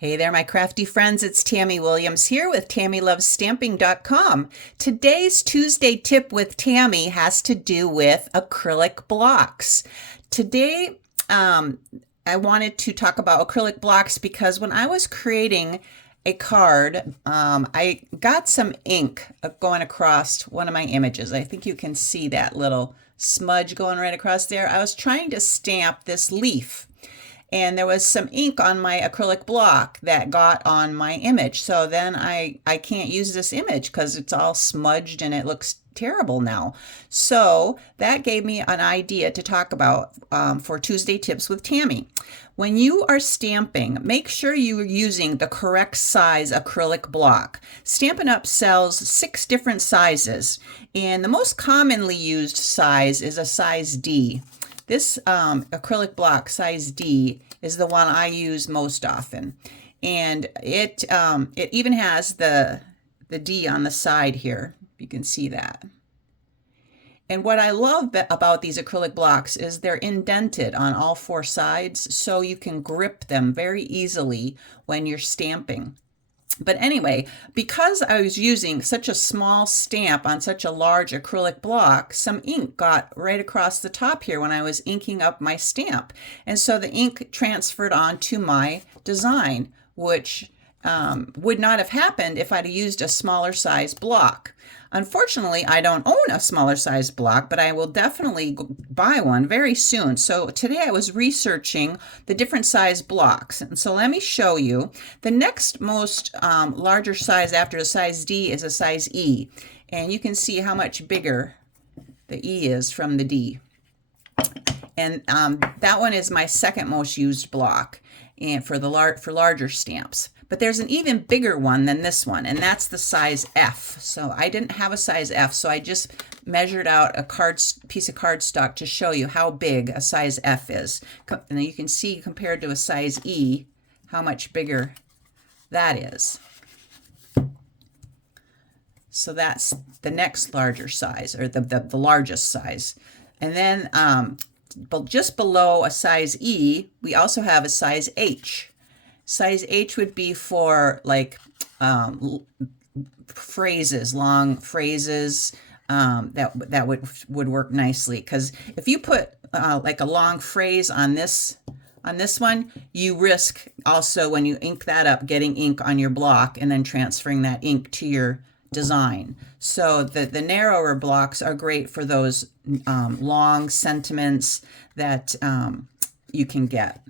Hey there, my crafty friends. It's Tammy Williams here with TammyLovesStamping.com. Today's Tuesday tip with Tammy has to do with acrylic blocks. Today, I wanted to talk about acrylic blocks because when I was creating a card, I got some ink going across one of my images. I think you can see that little smudge going right across there. I was trying to stamp this leaf, and there was some ink on my acrylic block that got on my image. So then I can't use this image because it's all smudged and it looks terrible now. So that gave me an idea to talk about for Tuesday Tips with Tammy. When you are stamping, make sure you're using the correct size acrylic block. Stampin' Up! Sells 6 different sizes, and the most commonly used size is a size D. This acrylic block, size D, is the one I use most often. And it even has the D on the side here. You can see that. And what I love about these acrylic blocks is they're indented on all 4 sides, so you can grip them very easily when you're stamping. But anyway, because I was using such a small stamp on such a large acrylic block, some ink got right across the top here when I was inking up my stamp. And so the ink transferred onto my design, which would not have happened if I'd used a smaller size block. Unfortunately, I don't own a smaller size block, but I will definitely buy one very soon. So today I was researching the different size blocks. And so let me show you. The next most larger size after a size D is a size E. And you can see how much bigger the E is from the D. And that one is my second most used block and for larger stamps. But there's an even bigger one than this one, and that's the size F. So I didn't have a size F, so I just measured out a piece of cardstock to show you how big a size F is. And then you can see compared to a size E how much bigger that is. So that's the next larger size, or the largest size. And then but just below a size E, we also have a size H. Size H would be for like phrases, long phrases that would work nicely. Because if you put like a long phrase on this one, you risk also when you ink that up getting ink on your block and then transferring that ink to your design. So the narrower blocks are great for those long sentiments that you can get.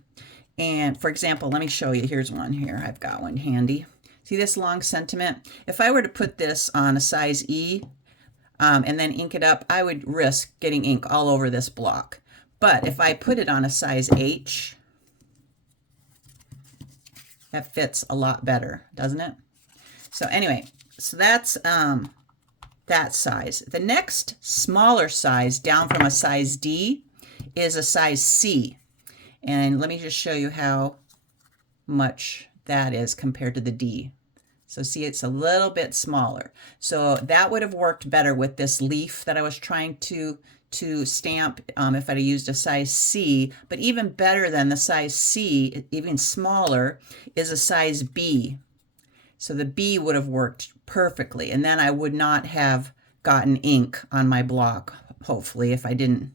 And for example, let me show you. Here's one here. I've got one handy. See this long sentiment? If I were to put this on a size E and then ink it up, I would risk getting ink all over this block. But if I put it on a size H, that fits a lot better, doesn't it? So anyway, so that's that size. The next smaller size down from a size D is a size C. And let me just show you how much that is compared to the D. So see, it's a little bit smaller. So that would have worked better with this leaf that I was trying to stamp if I'd have used a size C. But even better than the size C, even smaller, is a size B. So the B would have worked perfectly. And then I would not have gotten ink on my block, hopefully, if I didn't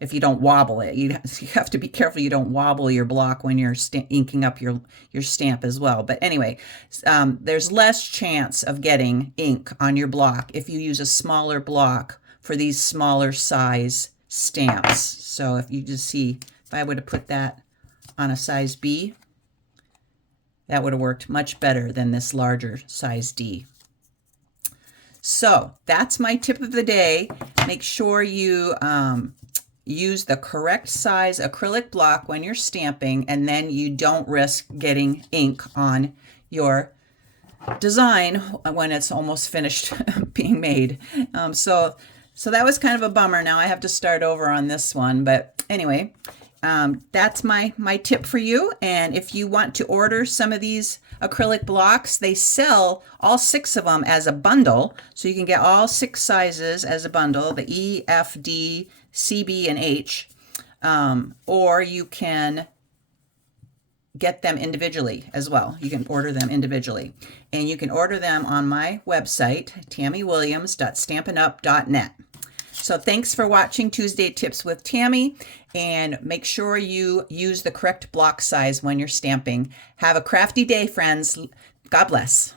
if you don't wobble it. You have to be careful you don't wobble your block when you're inking up your stamp as well. But anyway, there's less chance of getting ink on your block if you use a smaller block for these smaller size stamps. So if you just see, if I would have put that on a size B, that would have worked much better than this larger size D. So that's my tip of the day. Make sure you use the correct size acrylic block when you're stamping, and then you don't risk getting ink on your design when it's almost finished being made. So that was kind of a bummer. Now I have to start over on this one. But anyway, that's my tip for you. And if you want to order some of these acrylic blocks, they sell all 6 of them as a bundle. So you can get all 6 sizes as a bundle, the E, F, D, C, B, and H. Or you can get them individually as well. You can order them individually. And you can order them on my website, tammywilliams.stampinup.net. So thanks for watching Tuesday Tips with Tammy, and make sure you use the correct block size when you're stamping. Have a crafty day, friends. God bless.